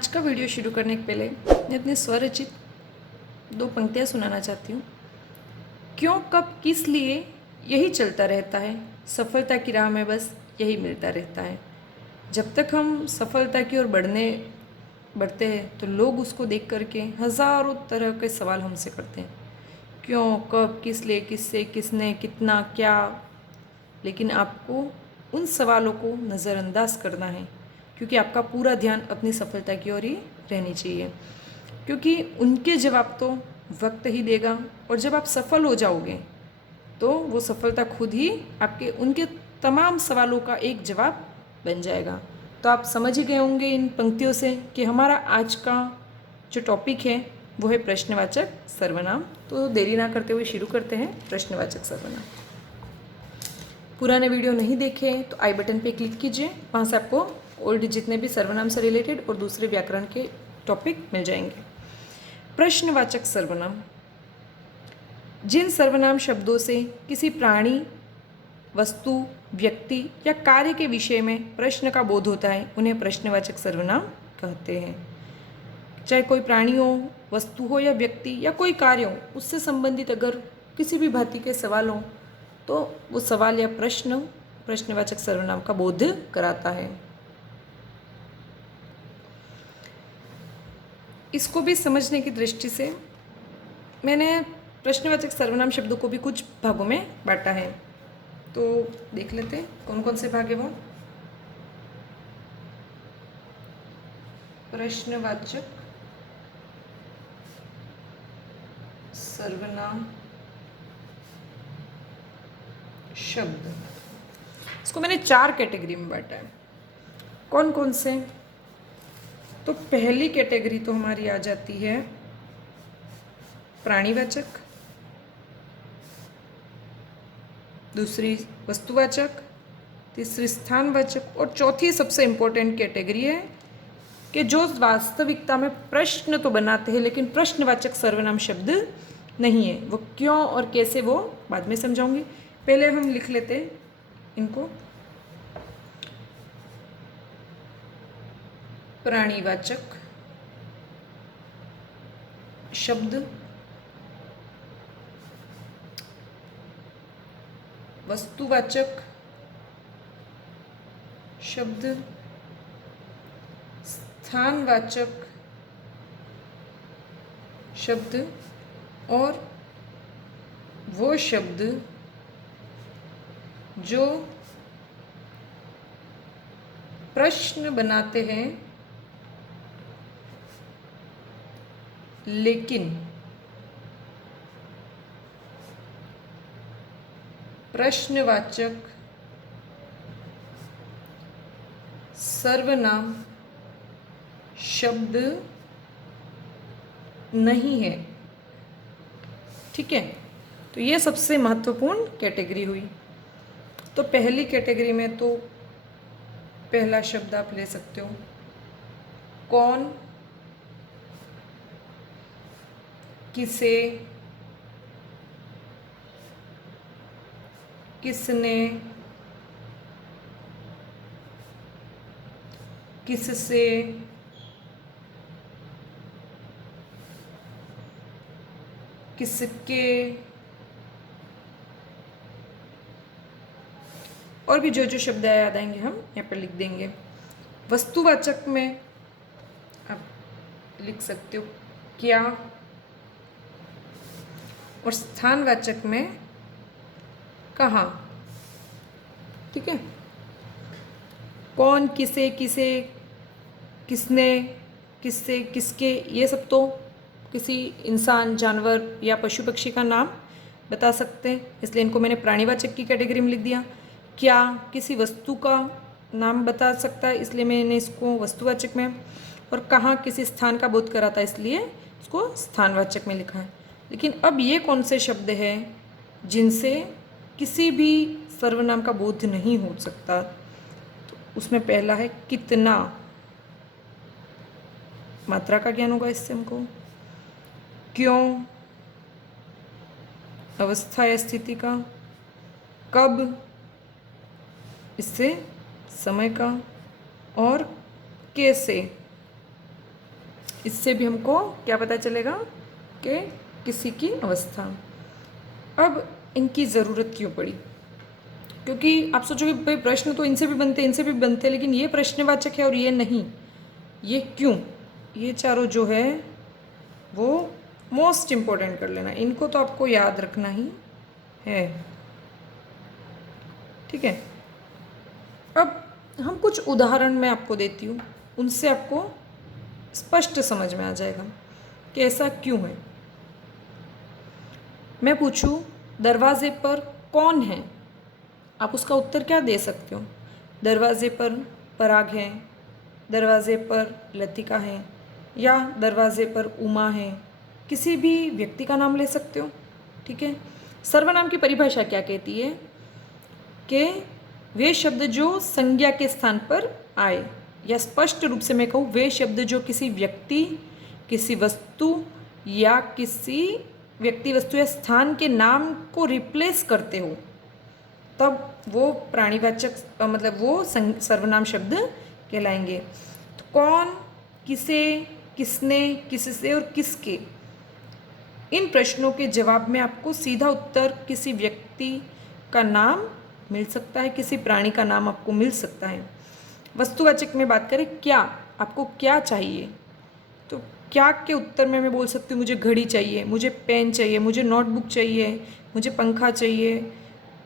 आज का वीडियो शुरू करने के पहले मैं अपने स्वरचित दो पंक्तियाँ सुनाना चाहती हूँ। क्यों, कब, किस लिए यही चलता रहता है, सफलता की राह में बस यही मिलता रहता है। जब तक हम सफलता की ओर बढ़ते हैं तो लोग उसको देख करके हज़ारों तरह के सवाल हमसे करते हैं। क्यों, कब, किस लिए, किससे, किसने, कितना, क्या। लेकिन आपको उन सवालों को नज़रअंदाज करना है, क्योंकि आपका पूरा ध्यान अपनी सफलता की ओर ही रहनी चाहिए, क्योंकि उनके जवाब तो वक्त ही देगा। और जब आप सफल हो जाओगे तो वो सफलता खुद ही आपके उनके तमाम सवालों का एक जवाब बन जाएगा। तो आप समझ ही गए होंगे इन पंक्तियों से कि हमारा आज का जो टॉपिक है वो है प्रश्नवाचक सर्वनाम। तो देरी ना करते हुए शुरू करते हैं प्रश्नवाचक सर्वनाम। पुराने वीडियो नहीं देखे तो आई बटन पे क्लिक कीजिए, वहाँ से आपको ओल्ड जितने भी सर्वनाम से रिलेटेड और दूसरे व्याकरण के टॉपिक मिल जाएंगे। प्रश्नवाचक सर्वनाम जिन सर्वनाम शब्दों से किसी प्राणी, वस्तु, व्यक्ति या कार्य के विषय में प्रश्न का बोध होता है उन्हें प्रश्नवाचक सर्वनाम कहते हैं। चाहे कोई प्राणी हो, वस्तु हो या व्यक्ति या कोई कार्य हो, उससे संबंधित अगर किसी भी भांति के सवाल हो तो वो सवाल या प्रश्न प्रश्नवाचक सर्वनाम का बोध कराता है। इसको भी समझने की दृष्टि से मैंने प्रश्नवाचक सर्वनाम शब्दों को भी कुछ भागों में बांटा है। तो देख लेते हैं कौन कौन से भाग है वो। प्रश्नवाचक सर्वनाम शब्द, इसको मैंने 4 कैटेगरी में बांटा है। कौन कौन से? तो पहली कैटेगरी तो हमारी आ जाती है प्राणीवाचक, दूसरी वस्तुवाचक, तीसरी स्थानवाचक और चौथी सबसे इम्पोर्टेंट कैटेगरी है कि जो वास्तविकता में प्रश्न तो बनाते हैं लेकिन प्रश्नवाचक सर्वनाम शब्द नहीं है। वो क्यों और कैसे वो बाद में समझाऊंगी, पहले हम लिख लेते हैं इनको। प्राणीवाचक शब्द, वस्तुवाचक शब्द, स्थानवाचक शब्द और वो शब्द जो प्रश्न बनाते हैं लेकिन प्रश्नवाचक सर्वनाम शब्द नहीं है। ठीक है, तो ये सबसे महत्वपूर्ण कैटेगरी हुई। तो पहली कैटेगरी में तो पहला शब्द आप ले सकते हो कौन, किसे, किसने, किससे, किसके और भी जो शब्द याद आएंगे हम यहाँ पर लिख देंगे। वस्तुवाचक में आप लिख सकते हो क्या, और स्थानवाचक में कहाँ। ठीक है, कौन, किसे, किसे, किसने, किससे, किसके, ये सब तो किसी इंसान, जानवर या पशु पक्षी का नाम बता सकते हैं, इसलिए इनको मैंने प्राणीवाचक की कैटेगरी में लिख दिया। क्या किसी वस्तु का नाम बता सकता है, इसलिए मैंने इसको वस्तुवाचक में, और कहाँ किसी स्थान का बोध कराता है, इसलिए इसको स्थानवाचक में लिखा है। लेकिन अब ये कौन से शब्द हैं जिनसे किसी भी सर्वनाम का बोध नहीं हो सकता? तो उसमें पहला है कितना, मात्रा का ज्ञान होगा इससे हमको। क्यों, अवस्था या स्थिति का। कब, इससे समय का। और कैसे, इससे भी हमको क्या पता चलेगा कि किसी की अवस्था। अब इनकी ज़रूरत क्यों पड़ी? क्योंकि आप सोचोगे भाई प्रश्न तो इनसे भी बनते इनसे भी बनते हैं, लेकिन ये प्रश्नवाचक है और ये नहीं, ये क्यों? ये चारों जो है वो मोस्ट इम्पोर्टेंट कर लेना, इनको तो आपको याद रखना ही है। ठीक है, अब हम कुछ उदाहरण मैं आपको देती हूँ, उनसे आपको स्पष्ट समझ में आ जाएगा कि ऐसा क्यों है। मैं पूछूं दरवाजे पर कौन है, आप उसका उत्तर क्या दे सकते हो? दरवाजे पर पराग है, दरवाजे पर लतिका है, या दरवाजे पर उमा है। किसी भी व्यक्ति का नाम ले सकते हो। ठीक है, सर्वनाम की परिभाषा क्या कहती है कि वे शब्द जो संज्ञा के स्थान पर आए, या स्पष्ट रूप से मैं कहूँ वे शब्द जो किसी व्यक्ति, किसी वस्तु या किसी व्यक्ति वस्तु या स्थान के नाम को रिप्लेस करते हो, तब वो प्राणीवाचक मतलब वो सर्वनाम शब्द कहलाएंगे। तो कौन, किसे, किसने, किससे और किसके, इन प्रश्नों के जवाब में आपको सीधा उत्तर किसी व्यक्ति का नाम मिल सकता है, किसी प्राणी का नाम आपको मिल सकता है। वस्तुवाचक में बात करें, क्या आपको क्या चाहिए, तो क्या के उत्तर में मैं बोल सकती हूँ मुझे घड़ी चाहिए, मुझे पेन चाहिए, मुझे नोटबुक चाहिए, मुझे पंखा चाहिए,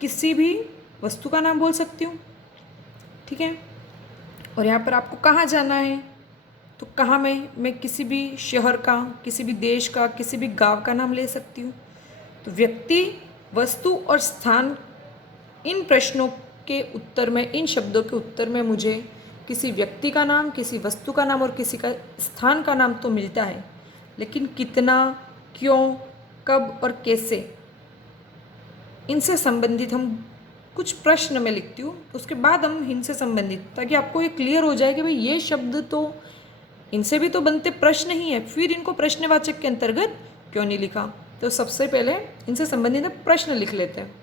किसी भी वस्तु का नाम बोल सकती हूँ। ठीक है, और यहाँ पर आपको कहाँ जाना है, तो कहाँ मैं किसी भी शहर का, किसी भी देश का, किसी भी गांव का नाम ले सकती हूँ। तो व्यक्ति, वस्तु और स्थान, इन प्रश्नों के उत्तर में, इन शब्दों के उत्तर में मुझे किसी व्यक्ति का नाम, किसी वस्तु का नाम और किसी का स्थान का नाम तो मिलता है, लेकिन कितना, क्यों, कब और कैसे, इनसे संबंधित हम कुछ प्रश्न में लिखती हूँ, उसके बाद हम इनसे संबंधित, ताकि आपको ये क्लियर हो जाए कि भाई ये शब्द तो इनसे भी तो बनते प्रश्न ही है, फिर इनको प्रश्नवाचक के अंतर्गत क्यों नहीं लिखा। तो सबसे पहले इनसे संबंधित प्रश्न लिख लेते हैं।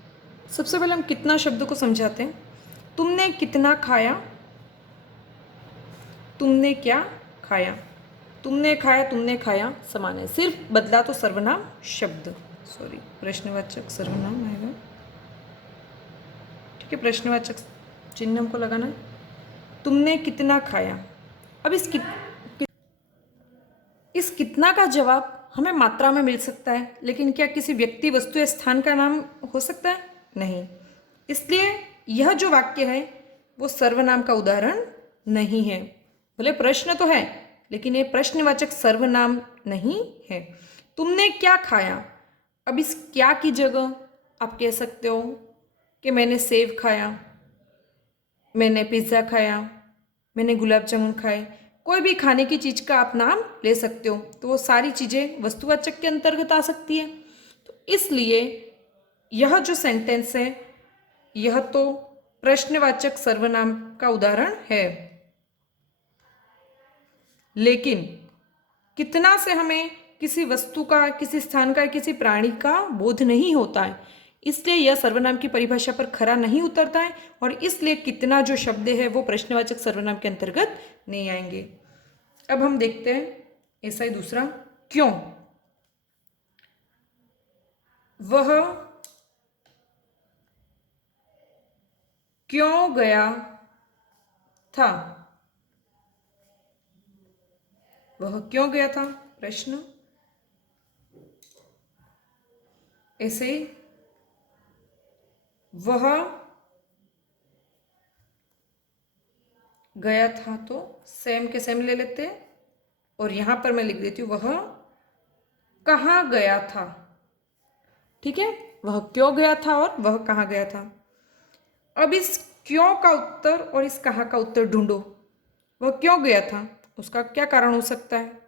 सबसे पहले हम कितना शब्द को समझाते हैं। तुमने कितना खाया, तुमने क्या खाया, तुमने खाया, तुमने खाया समान है, सिर्फ बदला तो सर्वनाम शब्द, सॉरी प्रश्नवाचक सर्वनाम आएगा। ठीक है, प्रश्नवाचक चिन्ह हमको लगाना है। तुमने कितना खाया, अब इस कितना का जवाब हमें मात्रा में मिल सकता है, लेकिन क्या किसी व्यक्ति, वस्तु या स्थान का नाम हो सकता है? नहीं। इसलिए यह जो वाक्य है वो सर्वनाम का उदाहरण नहीं है। भले प्रश्न तो है, लेकिन ये प्रश्नवाचक सर्वनाम नहीं है। तुमने क्या खाया, अब इस क्या की जगह आप कह सकते हो कि मैंने सेब खाया, मैंने पिज़्ज़ा खाया, मैंने गुलाब जामुन खाए, कोई भी खाने की चीज़ का आप नाम ले सकते हो, तो वो सारी चीज़ें वस्तुवाचक के अंतर्गत आ सकती है। तो इसलिए यह जो सेंटेंस है यह तो प्रश्नवाचक सर्वनाम का उदाहरण है। लेकिन कितना से हमें किसी वस्तु का, किसी स्थान का, किसी प्राणी का बोध नहीं होता है, इसलिए यह सर्वनाम की परिभाषा पर खरा नहीं उतरता है, और इसलिए कितना जो शब्द है वो प्रश्नवाचक सर्वनाम के अंतर्गत नहीं आएंगे। अब हम देखते हैं ऐसा ही दूसरा, क्यों। वह क्यों गया था, वह क्यों गया था प्रश्न। ऐसे ही वह गया था, तो सेम के सेम ले लेते हैं, और यहां पर मैं लिख देती हूं वह कहाँ गया था। ठीक है, वह क्यों गया था और वह कहाँ गया था। अब इस क्यों का उत्तर और इस कहाँ का उत्तर ढूंढो। वह क्यों गया था, उसका क्या कारण हो सकता है?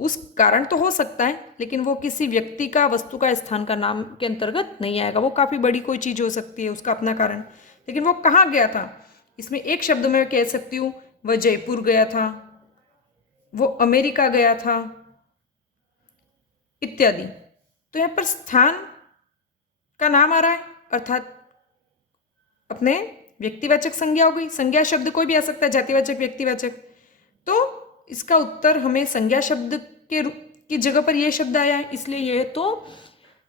उस कारण तो हो सकता है, लेकिन वो किसी व्यक्ति का, वस्तु का, स्थान का नाम के अंतर्गत नहीं आएगा। वो काफ़ी बड़ी कोई चीज़ हो सकती है, उसका अपना कारण। लेकिन वो कहाँ गया था, इसमें एक शब्द में कह सकती हूँ वह जयपुर गया था, वो अमेरिका गया था, इत्यादि। तो यहाँ पर स्थान का नाम आ रहा है, अर्थात अपने व्यक्तिवाचक संज्ञा हो गई। संज्ञा शब्द कोई भी आ सकता है, जातिवाचक, व्यक्तिवाचक। तो इसका उत्तर हमें संज्ञा शब्द की जगह पर यह शब्द आया है, इसलिए यह तो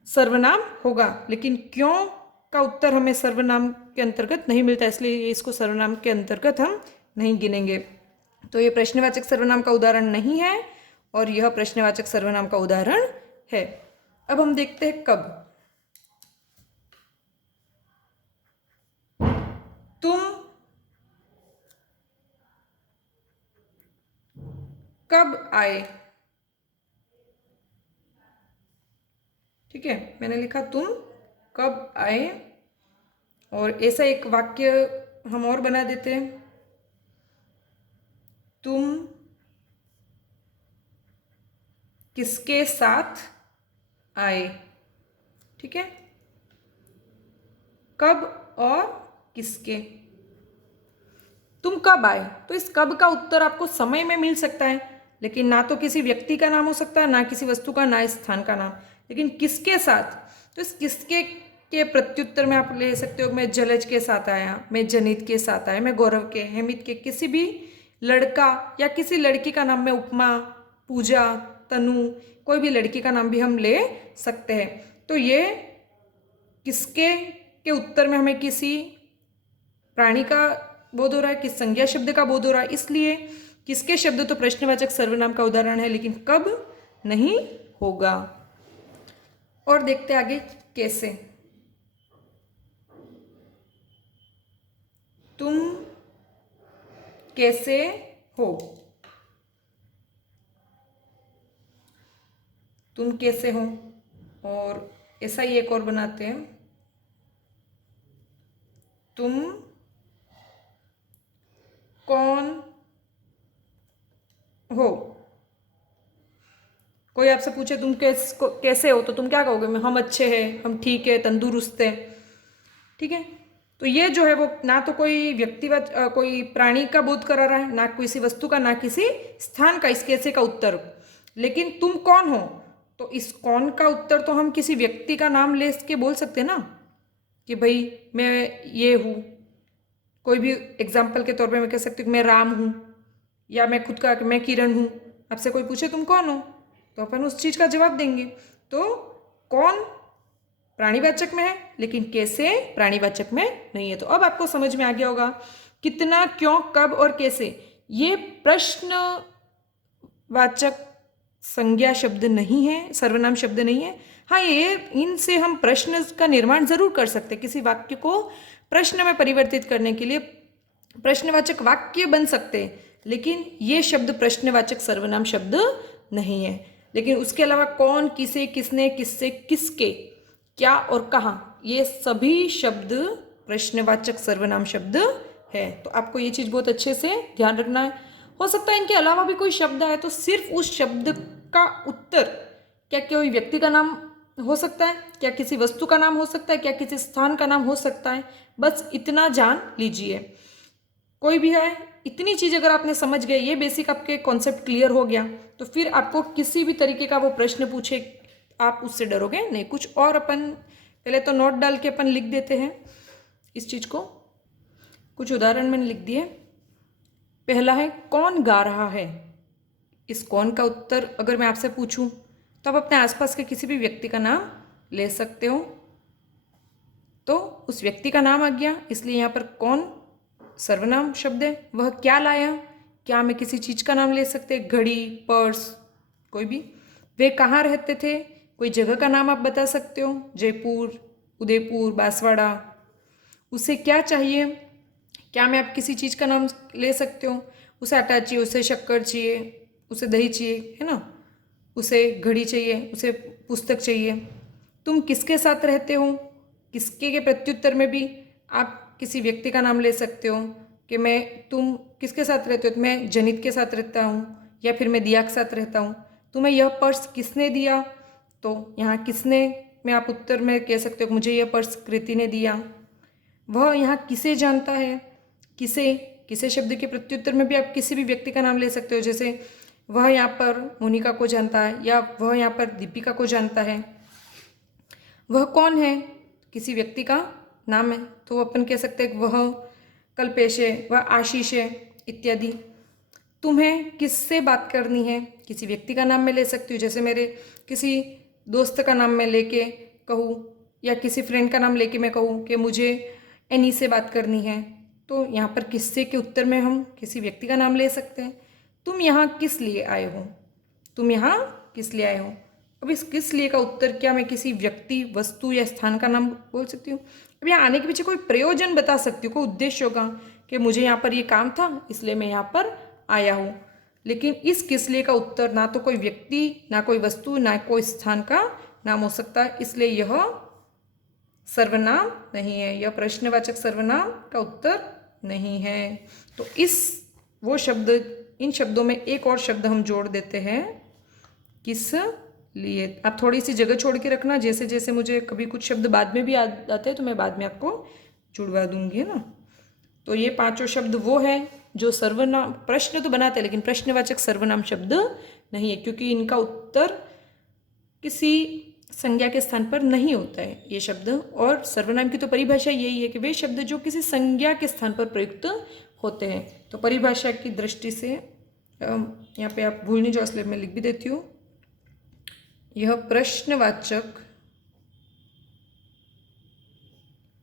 सर्वनाम होगा। लेकिन क्यों का उत्तर हमें सर्वनाम के अंतर्गत नहीं मिलता, इसलिए इसको सर्वनाम के अंतर्गत हम नहीं गिनेंगे। तो ये प्रश्नवाचक सर्वनाम का उदाहरण नहीं है और यह प्रश्नवाचक सर्वनाम का उदाहरण है। अब हम देखते हैं कब। तुम कब आए, ठीक है, मैंने लिखा तुम कब आए। और ऐसा एक वाक्य हम और बना देते हैं, तुम किसके साथ आए, ठीक है। कब और किसके। तुम कब आए, तो इस कब का उत्तर आपको समय में मिल सकता है, लेकिन ना तो किसी व्यक्ति का नाम हो सकता है, ना किसी वस्तु का, ना स्थान का नाम। लेकिन किसके साथ, तो इस किसके के प्रत्युत्तर में आप ले सकते हो, मैं जलज के साथ आया, मैं जनित के साथ आया, मैं गौरव के, हेमित के, किसी भी लड़का या किसी लड़की का नाम, मैं उपमा, पूजा, तनु, कोई भी लड़की का नाम भी हम ले सकते हैं। तो ये किसके के उत्तर में हमें किसी प्राणी का बोध हो रहा है, किस संज्ञा शब्द का बोध हो रहा है, इसलिए किसके शब्द तो प्रश्नवाचक सर्वनाम का उदाहरण है, लेकिन कब नहीं होगा। और देखते आगे कैसे। तुम कैसे हो, तुम कैसे हो। और ऐसा ही एक और बनाते हैं, तुम कौन हो। कोई आपसे पूछे तुम कैसे हो, तो तुम क्या कहोगे, हम अच्छे हैं, हम ठीक है, तंदुरुस्त है, ठीक है। तो ये जो है वो ना तो कोई व्यक्तिगत कोई प्राणी का बोध करा रहा है, ना किसी वस्तु का, ना किसी स्थान का, इस कैसे का उत्तर। लेकिन तुम कौन हो, तो इस कौन का उत्तर तो हम किसी व्यक्ति का नाम ले के बोल सकते हैं ना, कि भाई मैं ये हूँ। कोई भी एग्जाम्पल के तौर पे मैं कह सकती हूँ मैं राम हूँ, या मैं खुद का मैं किरण हूँ। आपसे कोई पूछे तुम कौन हो, तो अपन उस चीज़ का जवाब देंगे। तो कौन प्राणीवाचक में है, लेकिन कैसे प्राणीवाचक में नहीं है। तो अब आपको समझ में आ गया होगा कितना, क्यों, कब और कैसे ये प्रश्नवाचक संज्ञा शब्द नहीं है, सर्वनाम शब्द नहीं है। हाँ, ये इनसे हम प्रश्न का निर्माण जरूर कर सकते हैं। किसी वाक्य को प्रश्न में परिवर्तित करने के लिए प्रश्नवाचक वाक्य बन सकते हैं, लेकिन ये शब्द प्रश्नवाचक सर्वनाम शब्द नहीं है। लेकिन उसके अलावा कौन, किसे, किसने, किससे, किसके, क्या और कहाँ, ये सभी शब्द प्रश्नवाचक सर्वनाम शब्द है। तो आपको ये चीज़ बहुत अच्छे से ध्यान रखना है। हो सकता है इनके अलावा भी कोई शब्द आए तो सिर्फ उस शब्द का उत्तर, क्या कोई व्यक्ति का नाम हो सकता है, क्या किसी वस्तु का नाम हो सकता है, क्या किसी स्थान का नाम हो सकता है, बस इतना जान लीजिए। कोई भी है, इतनी चीज़ अगर आपने समझ गए, ये बेसिक आपके कॉन्सेप्ट क्लियर हो गया, तो फिर आपको किसी भी तरीके का वो प्रश्न पूछे आप उससे डरोगे नहीं। कुछ और अपन पहले तो नोट डाल के अपन लिख देते हैं इस चीज़ को। कुछ उदाहरण मैंने लिख दिए। पहला है कौन गा रहा है। इस कौन का उत्तर अगर मैं आपसे पूछूं तो आप अपने आसपास के किसी भी व्यक्ति का नाम ले सकते हो। तो उस व्यक्ति का नाम आ गया, इसलिए यहाँ पर कौन सर्वनाम शब्द है। वह क्या लाया, क्या मैं किसी चीज़ का नाम ले सकते, घड़ी, पर्स, कोई भी। वे कहाँ रहते थे, कोई जगह का नाम आप बता सकते हो, जयपुर, उदयपुर, बांसवाड़ा। उसे क्या चाहिए, क्या मैं आप किसी चीज़ का नाम ले सकते हो। उसे आटा चाहिए, उसे शक्कर चाहिए, उसे दही चाहिए, है ना, उसे घड़ी चाहिए, उसे पुस्तक चाहिए। तुम किसके साथ रहते हो, किसके के प्रत्युत्तर में भी आप किसी व्यक्ति का नाम ले सकते हो कि तुम किसके साथ रहते हो, तो मैं जनित के साथ रहता हूँ, या फिर मैं दिया के साथ रहता हूँ। तुम्हें यह पर्स किसने दिया, तो यहाँ किसने में आप उत्तर में कह सकते हो मुझे यह पर्स कृति ने दिया। वह यहाँ किसे जानता है, किसे, किसे शब्द के प्रत्युत्तर में भी आप किसी भी व्यक्ति का नाम ले सकते हो, जैसे वह यहाँ पर मोनिका को जानता है, या वह यहाँ पर दीपिका को जानता है। वह कौन है, किसी व्यक्ति का नाम है, तो अपन कह सकते हैं वह कल्पेश है, वह आशीष है, इत्यादि। तुम्हें किससे बात करनी है, किसी व्यक्ति का नाम मैं ले सकती हूँ, जैसे मेरे किसी दोस्त का नाम मैं लेके कहूँ या किसी फ्रेंड का नाम लेके मैं कहूँ कि मुझे एनी से बात करनी है, तो यहाँ पर किससे के उत्तर में हम किसी व्यक्ति का नाम ले सकते हैं। तुम यहाँ किस लिए आए हो, तुम यहाँ किस लिए आए हो। अब इस किस लिए का उत्तर क्या मैं किसी व्यक्ति, वस्तु या स्थान का नाम बोल सकती हूँ। अब यहाँ आने के पीछे कोई प्रयोजन बता सकती हूँ, कोई उद्देश्य होगा कि मुझे यहाँ पर ये काम था इसलिए मैं यहाँ पर आया हूँ। लेकिन इस किस लिए का उत्तर ना तो कोई व्यक्ति, ना कोई वस्तु, ना कोई स्थान का नाम हो सकता है, इसलिए यह सर्वनाम नहीं है, यह प्रश्नवाचक सर्वनाम का उत्तर नहीं है। तो वो शब्द, इन शब्दों में एक और शब्द हम जोड़ देते हैं, किस लिए। आप थोड़ी सी जगह छोड़ के रखना, जैसे जैसे मुझे कभी कुछ शब्द बाद में भी याद आते हैं तो मैं बाद में आपको जुड़वा दूंगी, है ना। तो ये पांचों शब्द वो है जो सर्वनाम, प्रश्न तो बनाते हैं लेकिन प्रश्नवाचक सर्वनाम शब्द नहीं है, क्योंकि इनका उत्तर किसी संज्ञा के स्थान पर नहीं होता है ये शब्द। और सर्वनाम की तो परिभाषा यही है कि वे शब्द जो किसी संज्ञा के स्थान पर प्रयुक्त होते हैं। तो परिभाषा की दृष्टि से यहाँ पे आप भूल नहीं जाओ, इसलिए मैं लिख भी देती हूँ। यह प्रश्नवाचक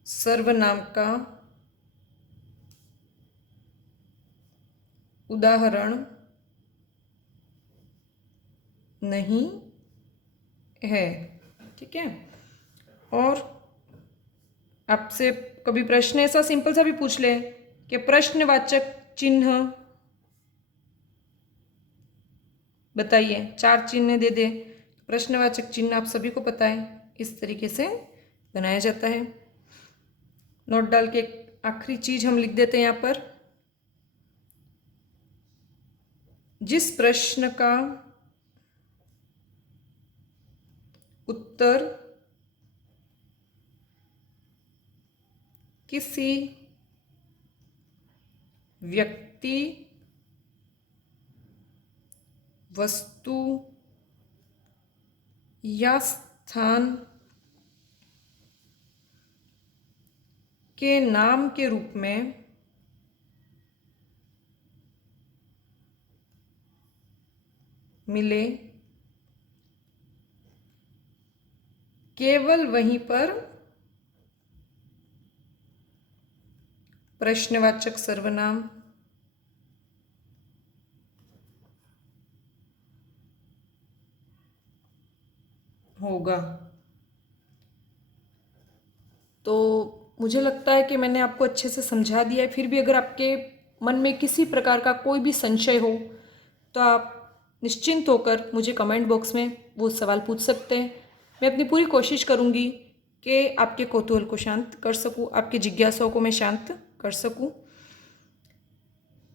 सर्वनाम का उदाहरण नहीं है, ठीक है। और आपसे कभी प्रश्न ऐसा सिंपल सा भी पूछ ले कि प्रश्नवाचक चिन्ह बताइए, 4 चिन्ह दे दे। प्रश्नवाचक चिन्ह आप सभी को पता है, इस तरीके से बनाया जाता है। नोट डाल के आखिरी चीज हम लिख देते हैं यहाँ पर, जिस प्रश्न का उत्तर किसी व्यक्ति, वस्तु या स्थान के नाम के रूप में मिले, केवल वहीं पर प्रश्नवाचक सर्वनाम होगा। तो मुझे लगता है कि मैंने आपको अच्छे से समझा दिया है। फिर भी अगर आपके मन में किसी प्रकार का कोई भी संशय हो तो आप निश्चिंत होकर मुझे कमेंट बॉक्स में वो सवाल पूछ सकते हैं। मैं अपनी पूरी कोशिश करूँगी कि आपके कौतूहल को शांत कर सकूँ, आपकी जिज्ञासाओं को मैं शांत कर सकूँ।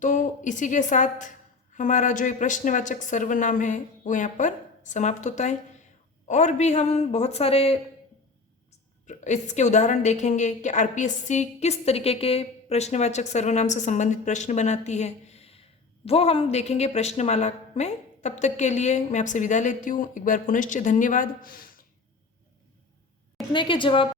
तो इसी के साथ हमारा जो ये प्रश्नवाचक सर्वनाम है वो यहाँ पर समाप्त होता है। और भी हम बहुत सारे इसके उदाहरण देखेंगे कि आरपीएससी किस तरीके के प्रश्नवाचक सर्वनाम से संबंधित प्रश्न बनाती है, वो हम देखेंगे प्रश्नमाला में। तब तक के लिए मैं आपसे विदा लेती हूँ। एक बार पुनश्च धन्यवाद। कितने के जवाब